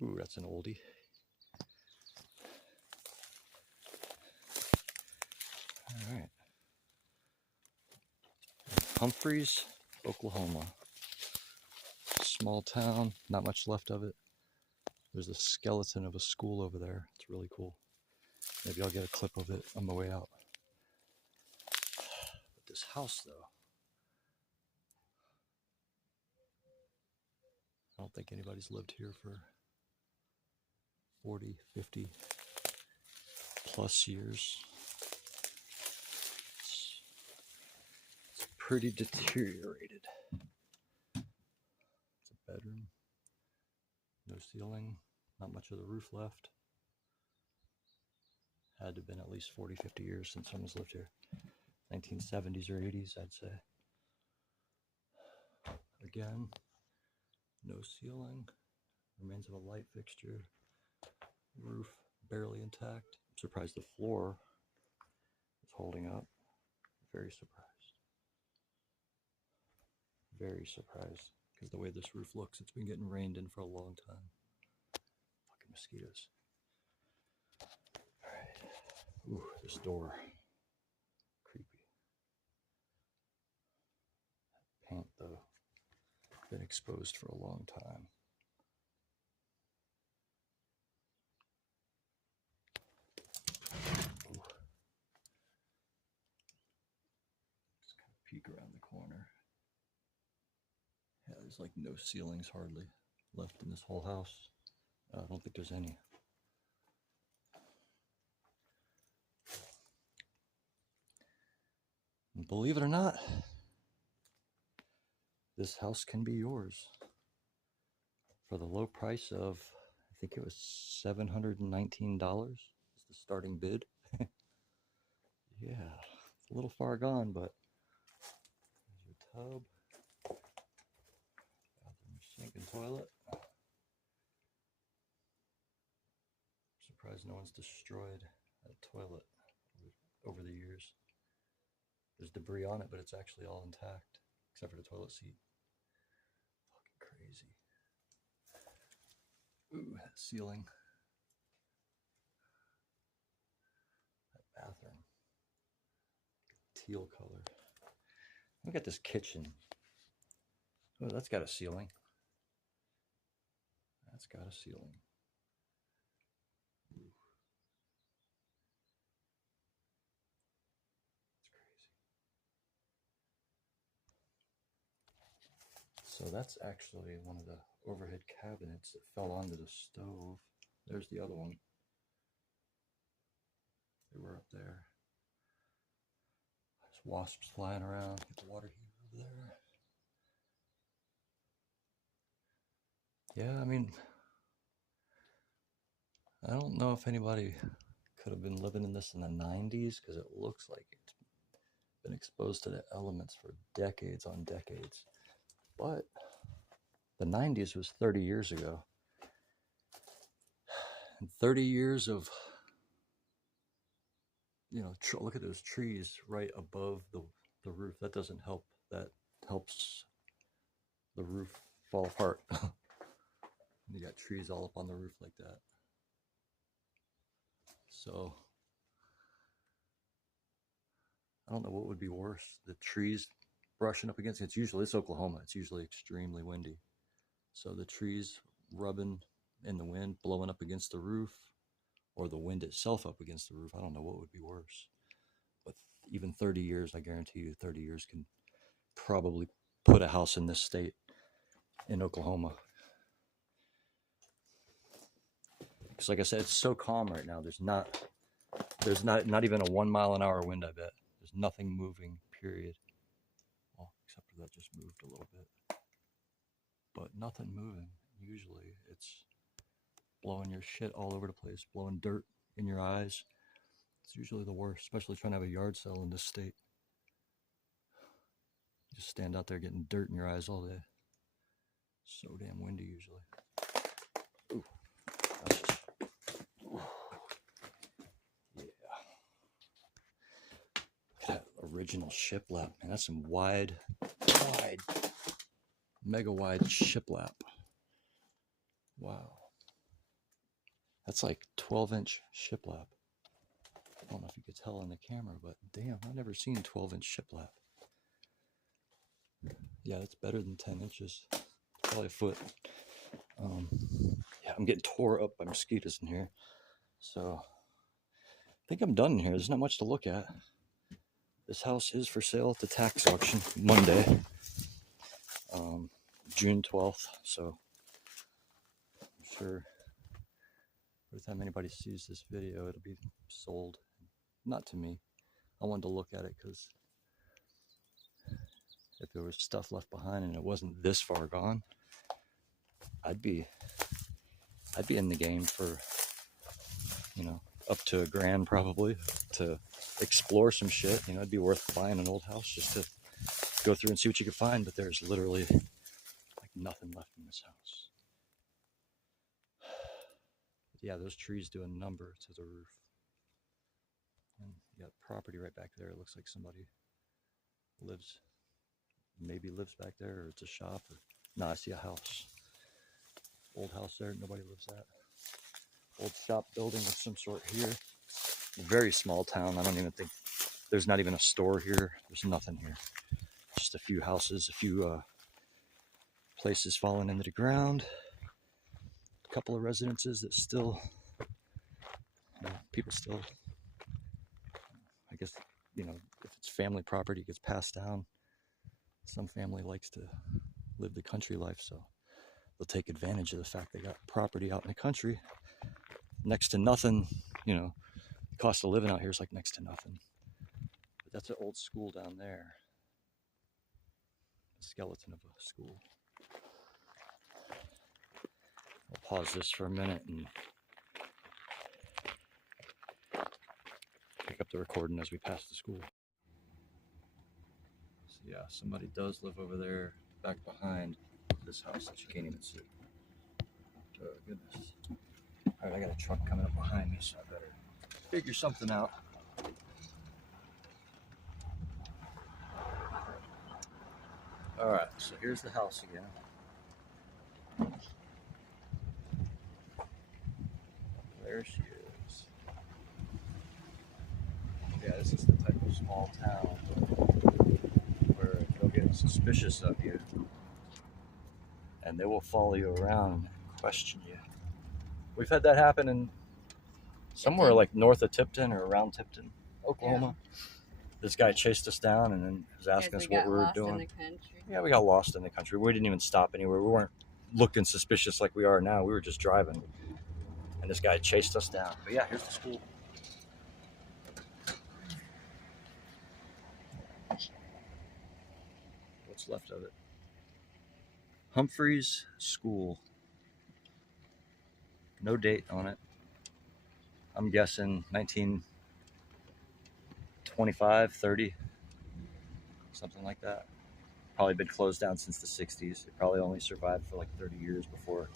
Ooh, that's an oldie. All right. Humphreys, Oklahoma. Small town, not much left of it. There's a skeleton of a school over there. It's really cool. Maybe I'll get a clip of it on my way out. But this house, though, I don't think anybody's lived here for 40, 50 plus years. It's pretty deteriorated. It's a bedroom. No ceiling. Not much of the roof left. Had to have been at least 40, 50 years since someone's lived here. 1970s or 80s, I'd say. Again, no ceiling. Remains of a light fixture. Roof barely intact. I'm surprised the floor is holding up. Very surprised. Very surprised. Because the way this roof looks, it's been getting rained in for a long time. Fucking mosquitoes. Alright. Ooh, this door. Creepy. Paint, though. Been exposed for a long time. Ooh. Just kind of peek around the corner. Yeah, there's like no ceilings hardly left in this whole house. I don't think there's any. And believe it or not, this house can be yours for the low price of, I think it was $719 is the starting bid. Yeah, it's a little far gone, but there's your tub, bathroom, sink, and toilet. I'm surprised no one's destroyed that toilet over the years. There's debris on it, but it's actually all intact, except for the toilet seat. Fucking crazy. Ooh, that ceiling. That bathroom. Teal color. Look at this kitchen. Oh, that's got a ceiling. That's got a ceiling. Ooh. That's crazy. So that's actually one of the overhead cabinets that fell onto the stove. There's the other one. They were up there. There's wasps flying around. Get the water heater over there. Yeah, I mean, I don't know if anybody could have been living in this in the 90s because it looks like it's been exposed to the elements for decades on decades. But the 90s was 30 years ago. And 30 years of, look at those trees right above the roof. That doesn't help. That helps the roof fall apart. You got trees all up on the roof like that. So I don't know what would be worse. The trees brushing up against it. It's Oklahoma. It's usually extremely windy. So the trees rubbing in the wind, blowing up against the roof, or the wind itself up against the roof. I don't know what would be worse. But even 30 years, I guarantee you 30 years can probably put a house in this state in Oklahoma. Because like I said, it's so calm right now. There's not even a 1 mile an hour wind, I bet. There's nothing moving, period. Well, except for that just moved a little bit. But nothing moving. Usually it's blowing your shit all over the place, blowing dirt in your eyes. It's usually the worst, especially trying to have a yard sale in this state. You just stand out there getting dirt in your eyes all day. So damn windy usually. Ooh, that's just, yeah. Look at that original shiplap, man. That's some wide, mega wide shiplap. Wow. That's like 12-inch shiplap. I don't know if you could tell in the camera, but damn, I've never seen 12-inch shiplap. Yeah, that's better than 10 inches. Probably a foot. Yeah, I'm getting tore up by mosquitoes in here. So I think I'm done in here. There's not much to look at. This house is for sale at the tax auction Monday, June 12th. So I'm sure by the time anybody sees this video, it'll be sold. Not to me. I wanted to look at it because if there was stuff left behind and it wasn't this far gone, I'd be in the game for, you know, up to $1,000 probably to explore some shit. You know, it'd be worth buying an old house just to go through and see what you could find. But there's literally like nothing left in this house. But yeah, those trees do a number to the roof. And you got property right back there. It looks like somebody maybe lives back there, or it's a shop. Or no, I see a house. Old house there, nobody lives at. Old shop building of some sort here. Very small town. I don't even think there's not even a store here. There's nothing here. Just a few houses, a few places falling into the ground. A couple of residences that still, people still, I guess, you know, if it's family property, it gets passed down. Some family likes to live the country life, so they'll take advantage of the fact they got property out in the country next to nothing. You know, the cost of living out here is like next to nothing. But that's an old school down there. A skeleton of a school. I'll pause this for a minute and pick up the recording as we pass the school. So yeah, somebody does live over there back behind this house that you can't even see. Oh goodness. Alright, I got a truck coming up behind me, so I better figure something out. Alright, so here's the house again. There she is. Yeah, this is the type of small town where they'll get suspicious of you and they will follow you around and question you. We've had that happen in somewhere like north of Tipton or around Tipton, Oklahoma. Yeah. This guy chased us down and then was asking us what we were doing. Yeah, we got lost in the country. We didn't even stop anywhere. We weren't looking suspicious like we are now. We were just driving. And this guy chased us down. But yeah, here's the school. What's left of it? Humphreys School. No date on it. I'm guessing 1925, 30, something like that. Probably been closed down since the 60s. It probably only survived for like 30 years before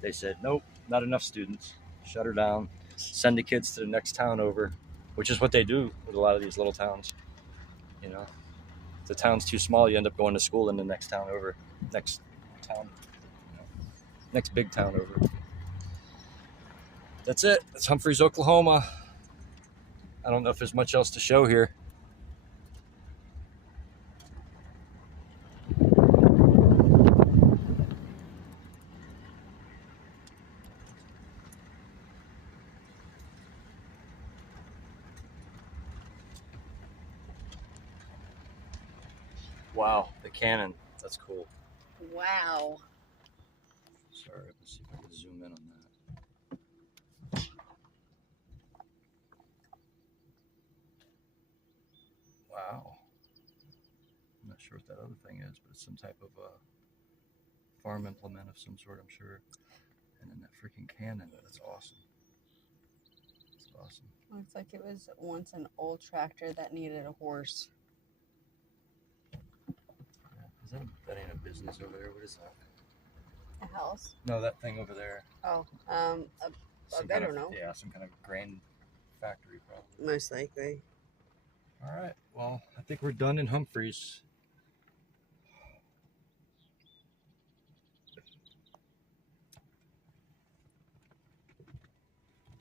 they said, nope, not enough students. Shut her down. Send the kids to the next town over, which is what they do with a lot of these little towns. You know, if the town's too small, you end up going to school in the next town over. Next town, you know, next big town over. That's it. That's Humphreys, Oklahoma. I don't know if there's much else to show here. Wow, the cannon. That's cool. Wow. Sorry, let's see if I can zoom in on that. Wow. I'm not sure what that other thing is, but it's some type of farm implement of some sort, I'm sure. And then that freaking cannon. That's awesome. That's awesome. Looks like it was once an old tractor that needed a horse. Yeah. Is that ain't a business over there? What is that? A house? No, that thing over there. Oh, I don't know. Yeah, some kind of grain factory, probably. Most likely. All right. Well, I think we're done in Humphreys.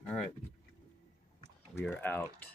All right. We are out.